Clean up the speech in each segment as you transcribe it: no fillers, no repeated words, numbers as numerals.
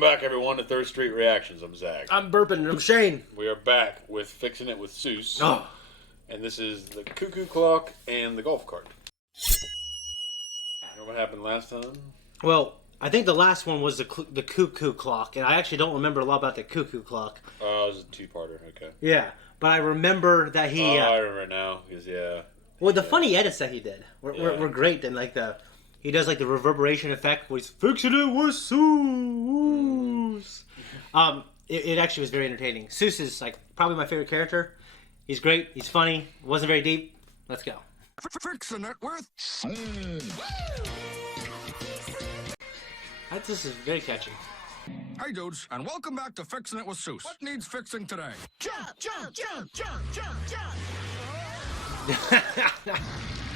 Welcome back, everyone, to Third Street Reactions. I'm Zakk. I'm burping and I'm Shane. We are back with Fixin' It with Soos. Oh. And this is the cuckoo clock and the golf cart. You know what happened last time? Well, I think the last one was the cuckoo clock, and I actually don't remember a lot about the cuckoo clock. Oh, it was a two-parter, okay. Yeah, but I remember that he... I remember now, because, yeah. Well, the funny edits that he did were great, and like he does like the reverberation effect where he's fixing it with Soos. It actually was very entertaining. Soos is like probably my favorite character. He's great. He's funny. Wasn't very deep. Let's go. Fixin' it with Soos. This is very catchy. Hey dudes, and welcome back to Fixin' It with Soos. What needs fixing today? Jump, jump, jump, jump, jump, jump.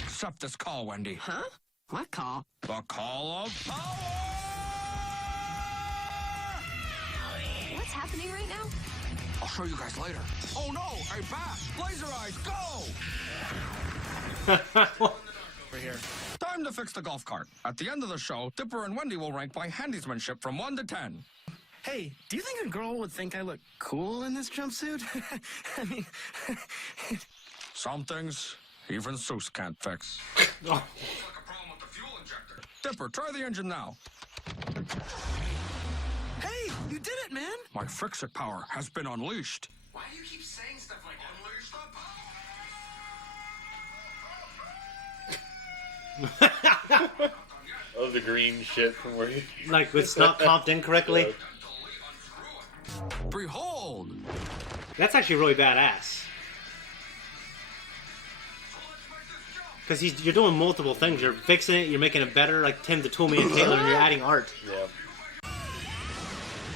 Accept this call, Wendy. Huh? What call? The call of power! What's happening right now? I'll show you guys later. Oh no, a bat! Laser eyes, go! Over here. Time to fix the golf cart. At the end of the show, Dipper and Wendy will rank by handysmanship from 1 to 10. Hey, do you think a girl would think I look cool in this jumpsuit? I mean... Some things, even Soos can't fix. Oh. Looks like a problem with the fuel injector. Dipper, try the engine now. Hey, you did it, man! My fix-it power has been unleashed. Why do you keep saying stuff like that? Unleash the power! Oh, the green shit from where you... Like it's not comped incorrectly. Behold! That's actually really badass. Because you're doing multiple things. You're fixing it, you're making it better, like Tim the Toolman and Taylor, and you're adding art. Yeah.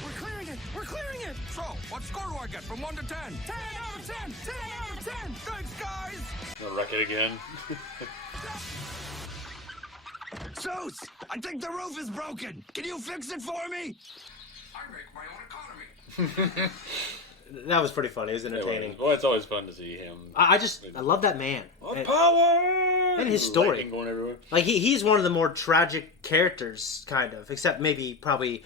We're clearing it! We're clearing it! So, what score do I get from 1 to 10? 10 out of 10! 10 out of 10! Thanks, guys! I'll wreck it again. Soos! I think the roof is broken! Can you fix it for me? I make my own economy. That was pretty funny. It was entertaining. Well, it's always fun to see him. I love that man. And, Power! and his story. Lightning going everywhere. like he's one of the more tragic characters, kind of, except maybe probably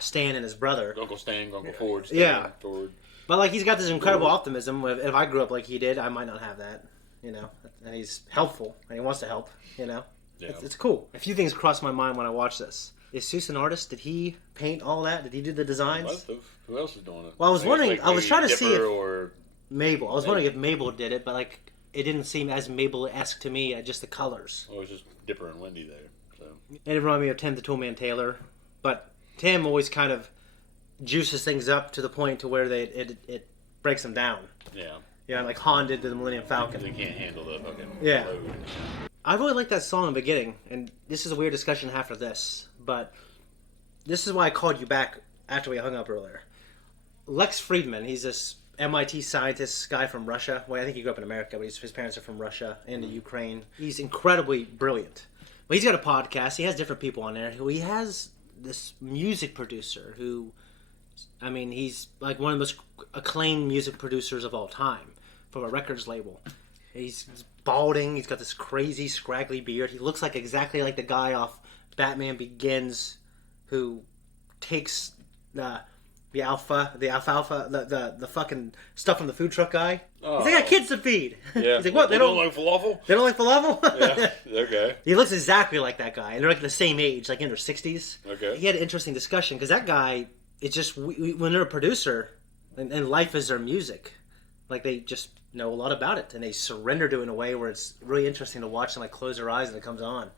Stan and his brother. Uncle Stan, Uncle Ford. Stan, Yeah. Ford. But like he's got this incredible optimism. If I grew up like he did, I might not have that. You know, and he's helpful and he wants to help. You know, Yeah. it's cool. A few things crossed my mind when I watched this. Is Soos an artist? Did he paint all that? Did he do the designs? Must have. Who else is doing it? Well, I was wondering. Like I was trying to see Dipper if or Mabel. I was wondering if Mabel did it, but like it didn't seem as Mabel-esque to me. Just the colors. it was just Dipper and Wendy there. So And it reminded me of Tim the Toolman Taylor, but Tim always kind of juices things up to the point to where it breaks them down. yeah, Yeah, like Han did to the Millennium they Falcon. can't handle the fucking Yeah. load. I really like that song in the beginning, and this is a weird discussion after this, but this is why I called you back after we hung up earlier. Lex Friedman, he's this MIT scientist guy from Russia. Well, I think he grew up in America, but his parents are from Russia and the Ukraine. He's incredibly brilliant. But he's got a podcast. He has different people on there. He has this music producer who, I mean, he's like one of the most acclaimed music producers of all time from a records label. He's balding. He's got this crazy, scraggly beard. He looks like exactly like the guy off Batman Begins who takes the alfalfa, the fucking stuff from the food truck guy. Oh. They got kids to feed. Yeah. He's like, what? They don't like falafel? They don't like falafel? Yeah. Okay. He looks exactly like that guy, and they're like the same age, like in their 60s. Okay. He had an interesting discussion because that guy, it's just when they're a producer, and life is their music, like they just know a lot about it, and they surrender to it in a way where it's really interesting to watch them like close their eyes and it comes on.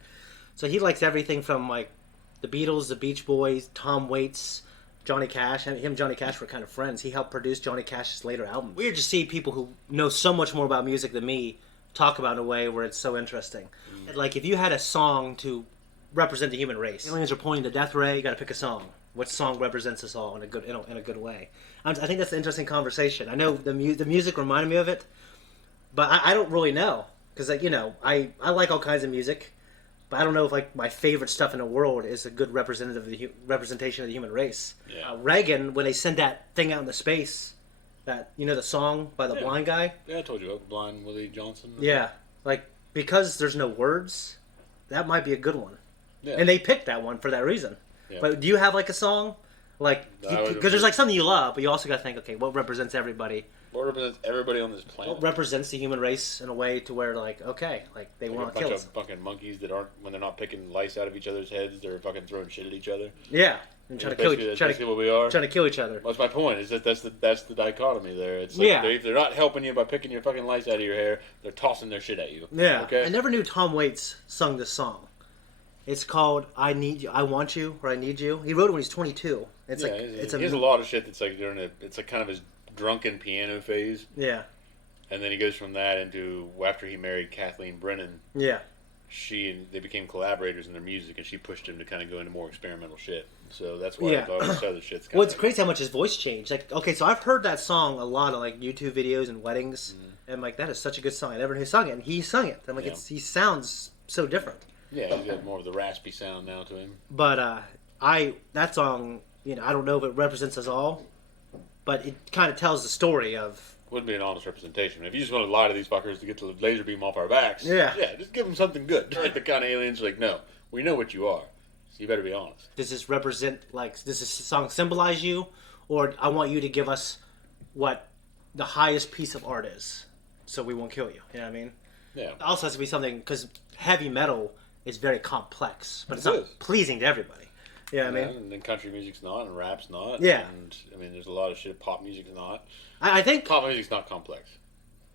So he likes everything from like the Beatles, the Beach Boys, Tom Waits, Johnny Cash. Him and Johnny Cash were kind of friends. He helped produce Johnny Cash's later album. Weird to see people who know so much more about music than me talk about it in a way where it's so interesting. Like if you had a song to represent the human race, aliens are pointing the death ray. You got to pick a song. What song represents us all in a good way? I think that's an interesting conversation. I know the music reminded me of it, but I don't really know because like I like all kinds of music. But I don't know if like my favorite stuff in the world is a good representation of the human race. Yeah. Reagan, when they sent that thing out into space, that the song by the blind guy. Yeah, I told you about Blind Willie Johnson. Yeah, like because there's no words, that might be a good one. Yeah. And they picked that one for that reason. Yeah. But do you have like a song Like, because there's like something you love, but you also got to think, okay, what represents everybody? What represents everybody on this planet? What represents the human race in a way to where, like, okay, like they want to kill us? A bunch of fucking monkeys that aren't, when they're not picking lice out of each other's heads, they're fucking throwing shit at each other. Yeah, and trying to kill what we are. Trying to kill each other. That's my point. Is that that's the dichotomy there. It's like if they're not helping you by picking your fucking lice out of your hair, they're tossing their shit at you. Yeah. Okay. I never knew Tom Waits sung this song. It's called "I Need You," "I Want You," or "I Need You." He wrote it when he's 22. It's like he has a lot of shit that's like it's like kind of his drunken piano phase. Yeah. And then he goes from that into after he married Kathleen Brennan. Yeah. They became collaborators in their music, and she pushed him to kind of go into more experimental shit. So that's why I thought this other shit's kind well, it's crazy how much his voice changed. Like, okay, so I've heard that song a lot of like YouTube videos and weddings, and like that is such a good song. I never knew he sung it, and he sung it. I'm like, he sounds so different. Yeah, he's got more of the raspy sound now to him. But that song, I don't know if it represents us all, but it kind of tells the story of. Wouldn't be an honest representation. If you just want to lie to these fuckers to get the laser beam off our backs, yeah, just give them something good. Like the kind of aliens, like, no, we know what you are, so you better be honest. Does this represent, like, does this song symbolize you, or I want you to give us what the highest piece of art is, so we won't kill you? You know what I mean? Yeah. It also has to be something, because heavy metal is very complex, but it's not pleasing to everybody. You know what I mean? And then country music's not, and rap's not. Yeah. And, I mean, there's a lot of shit. Pop music's not. I think pop music's not complex.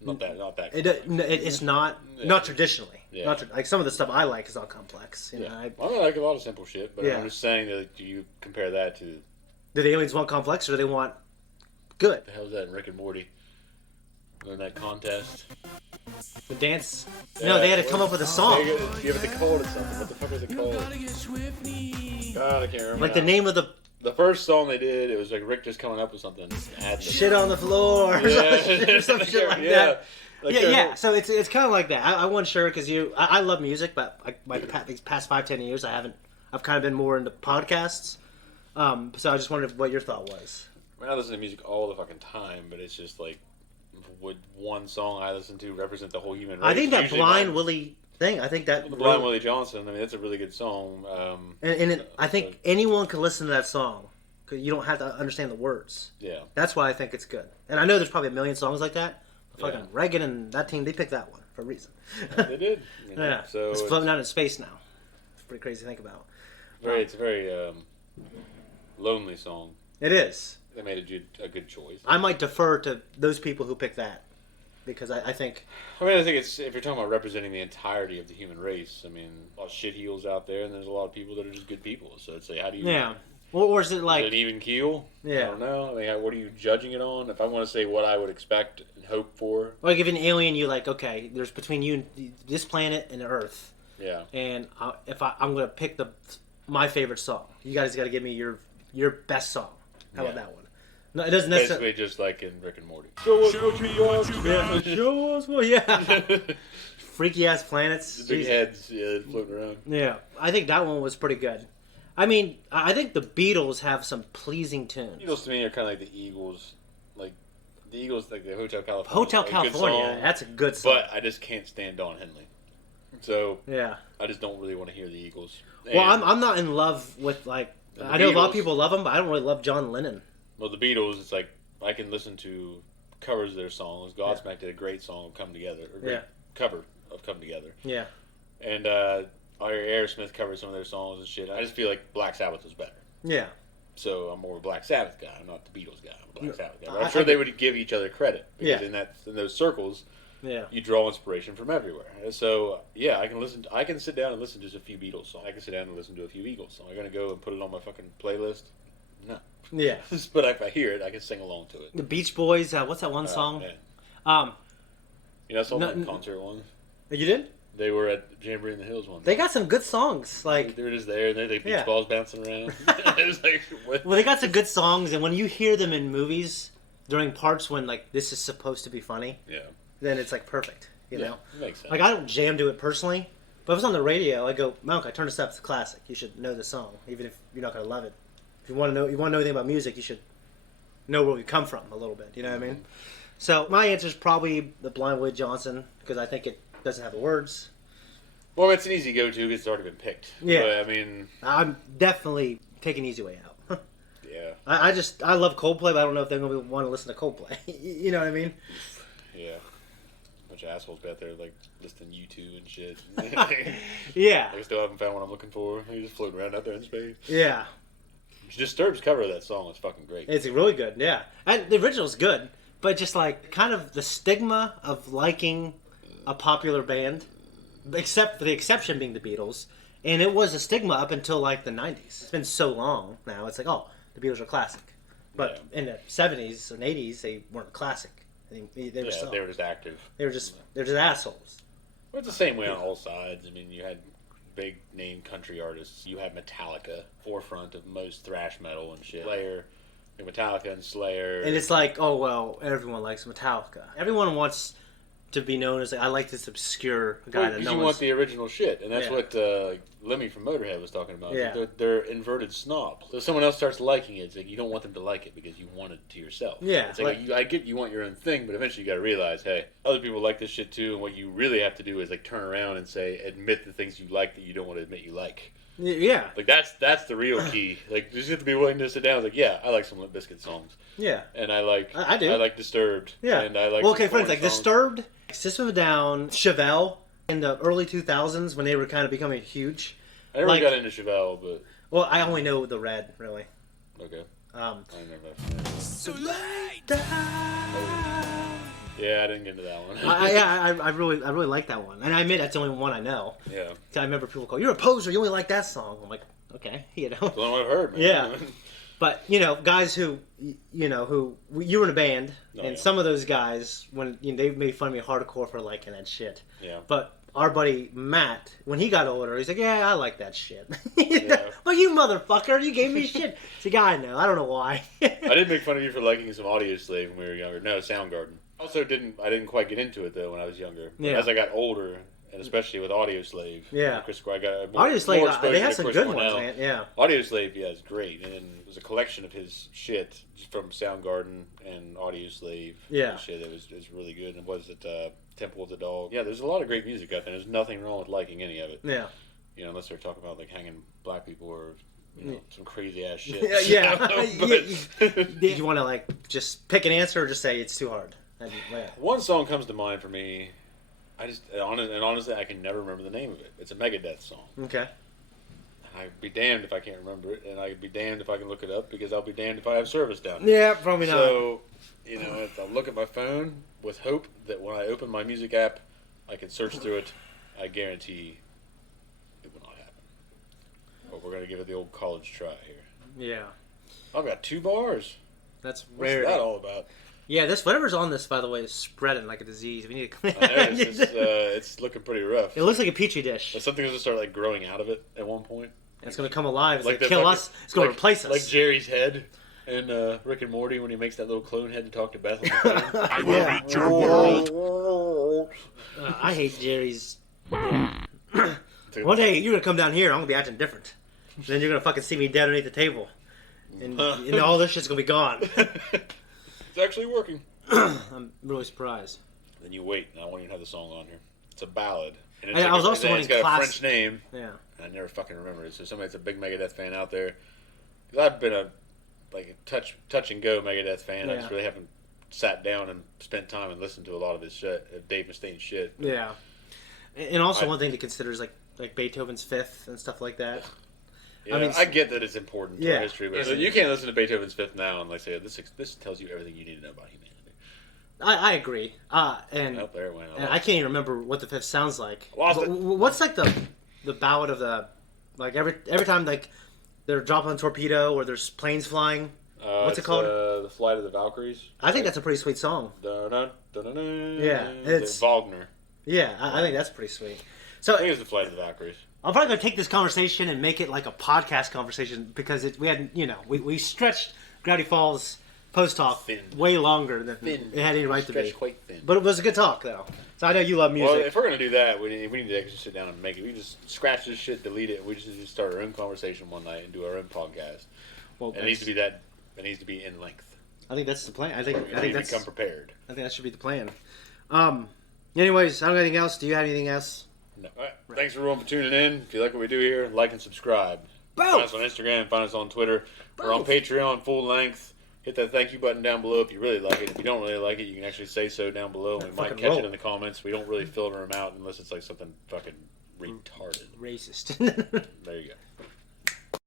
Not that complex. It's not traditionally. Yeah. Like some of the stuff I like is all complex. You know, I like a lot of simple shit, but I'm just saying that, like, do you compare that to? Do the aliens want complex, or do they want good? The hell's that in Rick and Morty? In that contest. The dance? No, they had to come up with a song. You have to call it something. What the fuck was it called? God, I can't remember. Like the name of the first song they did, it was like Rick just coming up with something. Shit on the floor. Or some shit like that. Like yeah. So it's kind of like that. I wasn't sure because I love music, but these past 5-10 years I've kind of been more into podcasts. So I just wondered what your thought was. I mean, I listen to music all the fucking time, but it's just like, would one song I listen to represent the whole human race? I think that Blind Willie thing. I think that the Blind Willie Johnson. I mean, that's a really good song. I think anyone can listen to that song because you don't have to understand the words. Yeah, that's why I think it's good. And I know there's probably a million songs like that. Fucking Reagan and that team, they picked that one for a reason. They did. Yeah, so it's floating out in space now. It's pretty crazy to think about. It's a very lonely song. It is. They made a good choice. I might defer to those people who picked that because I think. I mean, I think it's if you're talking about representing the entirety of the human race. I mean, a lot of shitheels out there, and there's a lot of people that are just good people. So it's like, how do you? Yeah. Or is it like is it an even keel? Yeah. I don't know. I mean, what are you judging it on? If I want to say what I would expect and hope for, like if an alien, you like, okay, there's between you and this planet and Earth. Yeah. And I'm gonna pick my favorite song. You guys got to give me your best song. How about that one? No, it doesn't necessarily. Basically, just like in Rick and Morty. Show us what you got. Show us what. Yeah. Freaky ass planets. The big heads, floating around. Yeah, I think that one was pretty good. I mean, I think the Beatles have some pleasing tunes. Beatles to me are kind of like the Eagles, like the Hotel California. Hotel California, that's a good song. But I just can't stand Don Henley, so yeah, I just don't really want to hear the Eagles. Well, I'm not in love with like I know a lot of people love them, but I don't really love John Lennon. Well, the Beatles, it's like I can listen to covers of their songs. Godsmack did a great song of "Come Together," a great cover of "Come Together." Yeah, and Aerosmith covered some of their songs and shit. I just feel like Black Sabbath was better. Yeah. So I'm more a Black Sabbath guy. I'm not the Beatles guy. I'm a Black Sabbath guy. But I'm sure they would give each other credit because in those circles, you draw inspiration from everywhere. So yeah, I can sit down and listen to just a few Beatles songs. I can sit down and listen to a few Eagles songs. I'm gonna go and put it on my fucking playlist. No. Yeah. But if I hear it, I can sing along to it. The Beach Boys. What's that one song? Man. I saw them in concert once. You did? They were at Jamboree in the Hills one. They got some good songs. Like they were just there, and they beach balls bouncing around. It was like, what? Well, they got some good songs, and when you hear them in movies during parts when like this is supposed to be funny, then it's like perfect. You know, it makes sense. Like I don't jam to it personally, but if it's on the radio, I go, Monk, I turn this up. It's a classic. You should know the song, even if you're not gonna love it. If you want to know anything about music, you should know where we come from a little bit. You know what I mean? So my answer is probably the Blind Willie Johnson because I think it doesn't have the words. Well, it's an easy go-to because it's already been picked. Yeah. But, I mean... I'm definitely taking Easy Way Out. Yeah. I love Coldplay, but I don't know if they're going to want to listen to Coldplay. You know what I mean? Yeah. Bunch of assholes out there like listening to U2 and shit. Yeah. I still haven't found what I'm looking for. They're just floating around out there in space. Yeah. Disturbed's cover of that song is fucking great. It's really good, yeah. And the original's good, but just like kind of the stigma of liking a popular band, except for the exception being the Beatles, and it was a stigma up until like the 90s. It's been so long now, it's like, oh, the Beatles are classic. But in the 70s and 80s, they weren't classic. They were still, they were just active. They're just assholes. Well, it's the same way on all sides. I mean, you had big name country artists. You had Metallica, forefront of most thrash metal and shit. Slayer, Metallica and Slayer. And it's like, oh well, everyone likes Metallica. Everyone wants to be known as, like, I like this obscure guy that no you one's... want the original shit, and that's what Lemmy from Motorhead was talking about. Yeah. They're inverted snobs. So if someone else starts liking it, it's like you don't want them to like it because you want it to yourself. Yeah. It's like I get you want your own thing, but eventually you got to realize, hey, other people like this shit too, and what you really have to do is like turn around and say, admit the things you like that you don't want to admit you like. Yeah. Like that's the real key. Like you just have to be willing to sit down. Like, yeah, I like some Limp Bizkit songs. Yeah. And I do. I like Disturbed. Yeah. And I like. Well, okay, friends, songs. like Disturbed, System of a Down, Chevelle in the early 2000s when they were kind of becoming huge. I never got into Chevelle, but well, I only know the Red, really. okay. I never. So late. Yeah, I didn't get into that one. I really like that one, and I admit that's the only one I know. Yeah. I remember people go, "You're a poser. You only like that song." I'm like, okay, you know. That's the one I've heard, man. Yeah. But guys who you were in a band, and some of those guys when they made fun of me hardcore for liking that shit. Yeah. But our buddy Matt, when he got older, he's like, "Yeah, I like that shit." Yeah. Well, you motherfucker, you gave me shit. It's like, I know. I don't know why. I did make fun of you for liking some Audio Slave when we were younger. No, Soundgarden. Also, I didn't quite get into it though when I was younger. But as I got older, and especially with Audio Slave, Chris, I got more, Audio Slave, more exposure they have to some Chris good Cornell. ones, man. Yeah. Audio Slave, is great, and it was a collection of his shit from Soundgarden and Audio Slave. Yeah. And shit, it was really good. And was it Temple of the Dog? Yeah, there's a lot of great music out there. There's nothing wrong with liking any of it. Yeah. Unless they're talking about like hanging black people or some crazy ass shit. Yeah. But Did you want to like just pick an answer or just say it's too hard? one song comes to mind for me. Honestly, I can never remember the name of it. It's a Megadeth song. Okay. I'd be damned if I can't remember it, and I'd be damned if I can look it up because I'll be damned if I have service down here. Yeah, probably not. So, I'll look at my phone with hope that when I open my music app, I can search through it. I guarantee it will not happen. But we're gonna give it the old college try here. Yeah. I've got 2 bars. That's What's rare. that all about? Yeah, whatever's on this, by the way, is spreading like a disease. We need to clean I know, it's looking pretty rough. It looks like a petri dish. But something's gonna start like growing out of it at one point. It's going to come alive. It's Like going to kill us. It's going to replace us. Like Jerry's head in Rick and Morty when he makes that little clone head to talk to Beth on the phone. I will eat your world. I hate Jerry's. One day you're going to come down here. I'm going to be acting different. Then you're going to fucking see me dead underneath the table. And all this shit's going to be gone. It's actually working. I'm really surprised. Then you wait, and I won't even have the song on here. It's a ballad. And I was also it's got a French name. Yeah. I never fucking remember it. So somebody that's a big Megadeth fan out there. Because I've been a touch and go Megadeth fan. I just really haven't sat down and spent time and listened to a lot of his shit, Dave Mustaine's shit. Yeah. And also one thing to consider is like Beethoven's Fifth and stuff like that. Yeah, I get that it's important to our history, but you can't listen to Beethoven's Fifth now and say this tells you everything you need to know about humanity. I agree. And there it went. I can't even remember what the Fifth sounds like. Lost it. What's like the ballad of the every time like they're dropping a torpedo or there's planes flying? What's it called? The Flight of the Valkyries. I think that's a pretty sweet song. Yeah, it's Wagner. Yeah, I think that's pretty sweet. So I think it's the Flight of the Valkyries. I'm probably gonna take this conversation and make it like a podcast conversation because we had we stretched Gravityfalls post talk way longer than it had any right to be. Quite thin. But it was a good talk though. So I know you love music. Well, if we're gonna do that, we need to actually sit down and make it. We can just scratch this shit, delete it. We just start our own conversation one night and do our own podcast. Well, it needs to be that. It needs to be in length. I think that's the plan. I think that's become prepared. I think that should be the plan. Anyways, I don't have anything else. Do you have anything else? No. All right. Thanks everyone for tuning in. If you like what we do here, like and subscribe. Find us on Instagram. Find us on Twitter. We're on Patreon full length. Hit that thank you button down below if you really like it. If you don't really like it, you can actually say so down below. We might catch it in the comments. We don't really filter them out unless it's like something fucking retarded. Racist. There you go.